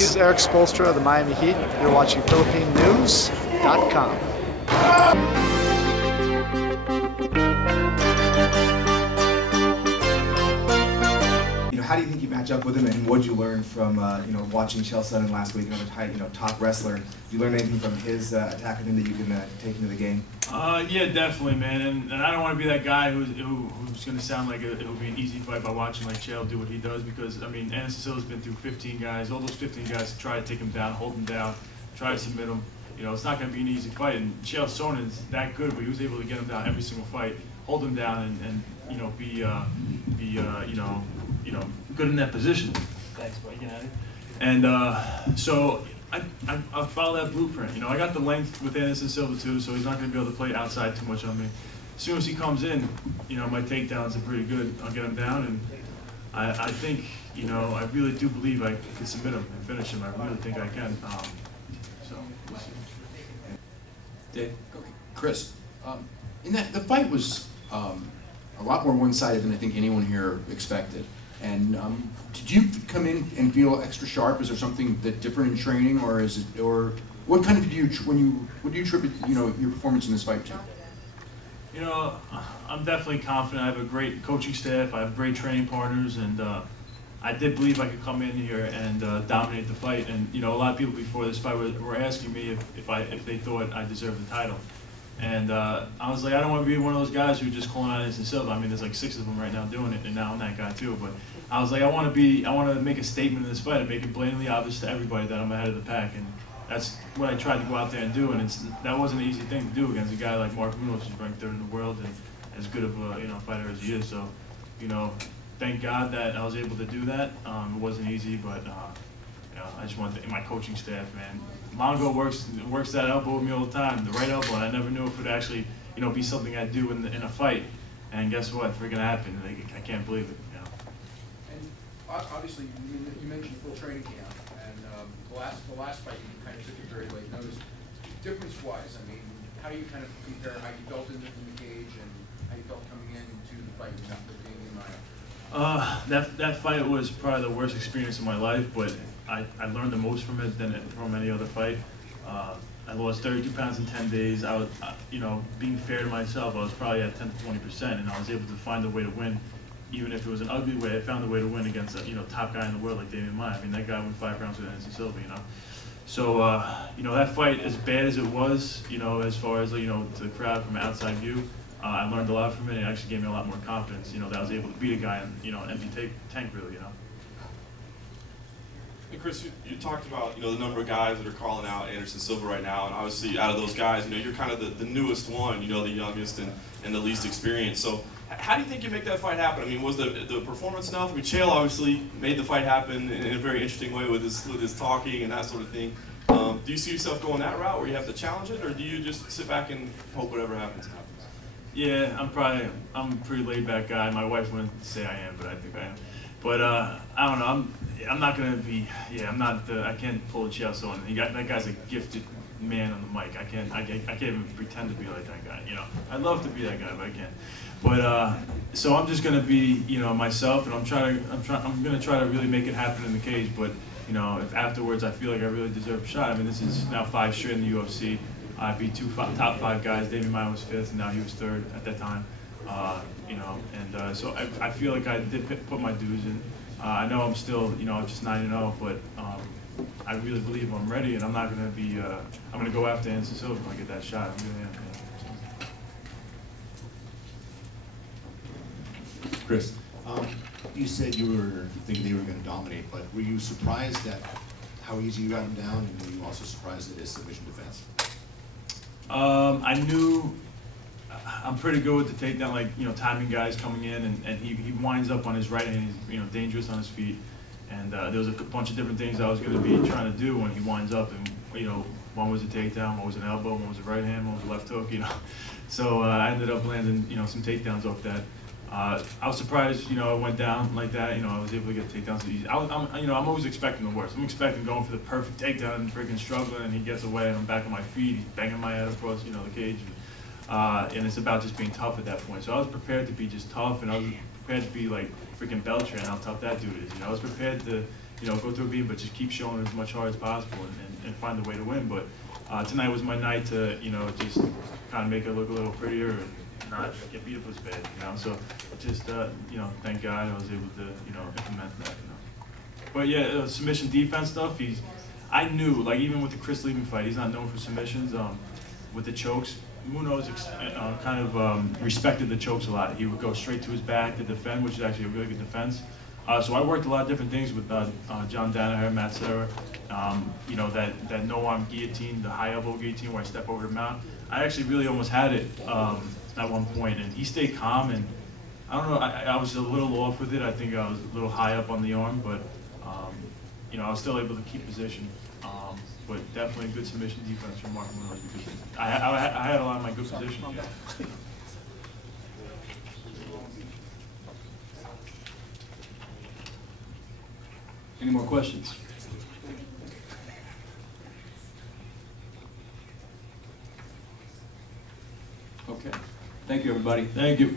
This is Eric Spoelstra of the Miami Heat. You're watching PhilippineNews.com. How do you think you match up with him, and what did you learn from watching Chael Sonnen last week? Top wrestler. Did you learn anything from his attack that you can take into the game? Yeah, definitely, man. And I don't want to be that guy who's going to sound like it'll be an easy fight by watching like Chael do what he does, because I mean, Anderson Silva's been through 15 guys. All those 15 guys try to take him down, hold him down, try to submit him. It's not going to be an easy fight. And Chael Sonnen's that good, but he was able to get him down every single fight, hold him down, and be good in that position. Thanks, buddy. And so I follow that blueprint. I got the length with Anderson Silva too, so he's not going to be able to play outside too much on me. As soon as he comes in, my takedowns are pretty good. I'll get him down, and I think, I really do believe I can submit him and finish him. I really think I can. So we'll see. Dave, okay. Chris, the fight was a lot more one-sided than I think anyone here expected. And did you come in and feel extra sharp? Is there something that different in training, or what kind of what do you attribute your performance in this fight to? I'm definitely confident. I have a great coaching staff. I have great training partners, and I did believe I could come in here and dominate the fight. And a lot of people before this fight were asking me if they thought I deserved the title. And I was like, I don't want to be one of those guys who are just calling out Anderson Silva. I mean, there's like 6 of them right now doing it, and now I'm that guy too. But I was like, I want to make a statement in this fight and make it blatantly obvious to everybody that I'm ahead of the pack. And that's what I tried to go out there and do. And that wasn't an easy thing to do against a guy like Mark Munoz, who's ranked 3rd in the world and as good of a fighter as he is. So, thank God that I was able to do that. It wasn't easy, but I just want my coaching staff, man. Mongo works that elbow with me all the time, the right elbow, and I never knew if it would actually, be something I'd do in a fight. And guess what? It's freaking happened. I can't believe it. And obviously, you mentioned full training camp, and the last fight you kind of took it very late notice. Difference-wise, I mean, how do you kind of compare how you felt in the cage and how you felt coming into the fight after being in Maya? That fight was probably the worst experience of my life, but I learned the most from it than from any other fight. I lost 32 pounds in 10 days. I was, being fair to myself, I was probably at 10 to 20%, and I was able to find a way to win. Even if it was an ugly way, I found a way to win against a top guy in the world like Damian Maia. I mean, that guy won 5 rounds with Anderson Silva, So, that fight, as bad as it was, as far as, to the crowd from outside view, I learned a lot from it, and it actually gave me a lot more confidence, that I was able to beat a guy in, an empty tank, really, Hey Chris, you talked about the number of guys that are calling out Anderson Silva right now, and obviously out of those guys, you're kind of the newest one, the youngest and the least experienced. So how do you think you make that fight happen? I mean, was the performance enough? I mean, Chael obviously made the fight happen in a very interesting way with his talking and that sort of thing. Do you see yourself going that route where you have to challenge it, or do you just sit back and hope whatever happens happens? Yeah, I'm a pretty laid back guy. My wife wouldn't say I am, but I think I am. But I don't know. I'm not gonna be. Yeah, I'm not. I can't pull a Chael Sonnen. That guy's a gifted man on the mic. I can't even pretend to be like that guy. I'd love to be that guy, but I can't. But so I'm just gonna be, myself, and I'm gonna try to really make it happen in the cage. But if afterwards I feel like I really deserve a shot. I mean, this is now 5 straight in the UFC. I beat 2 top 5 guys. Damian Maia was 5th, and now he was 3rd at that time. So I feel like I did put my dues in. I know I'm still, just 9-0, but I really believe I'm ready, and I'm not going to be. I'm going to go after Anderson Silva when I get that shot. I really am. Chris, you said you were thinking they were going to dominate, but were you surprised at how easy you got him down, and were you also surprised at his submission defense? I knew I'm pretty good with the takedown, timing guys coming in, and he winds up on his right hand. He's dangerous on his feet, and there was a bunch of different things I was going to be trying to do when he winds up, and one was a takedown, one was an elbow, one was a right hand, one was a left hook, So I ended up landing some takedowns off that. I was surprised, it went down like that. I was able to get takedowns easy. I'm always expecting the worst. I'm expecting going for the perfect takedown and freaking struggling, and he gets away, and I'm back on my feet. He's banging my head across, the cage. And it's about just being tough at that point. So I was prepared to be just tough, and I was prepared to be like freaking Belcher and how tough that dude is. I was prepared to, go through a beating, but just keep showing as much heart as possible and find a way to win. But tonight was my night to, just kind of make it look a little prettier and not get beat up as bad, So just, thank God I was able to, implement that, But yeah, submission defense stuff, I knew, like even with the Chris Lieben fight, he's not known for submissions. With the chokes, Munoz kind of respected the chokes a lot. He would go straight to his back to defend, which is actually a really good defense. So I worked a lot of different things with John Danaher, Matt Serra, that no-arm guillotine, the high-elbow guillotine where I step over the mount. I actually really almost had it at one point, and he stayed calm, and I don't know, I was a little off with it. I think I was a little high up on the arm, but I was still able to keep position. But definitely good submission defense from Mark Munoz because I had a lot of my good positions. Any more questions? Okay. Thank you, everybody. Thank you.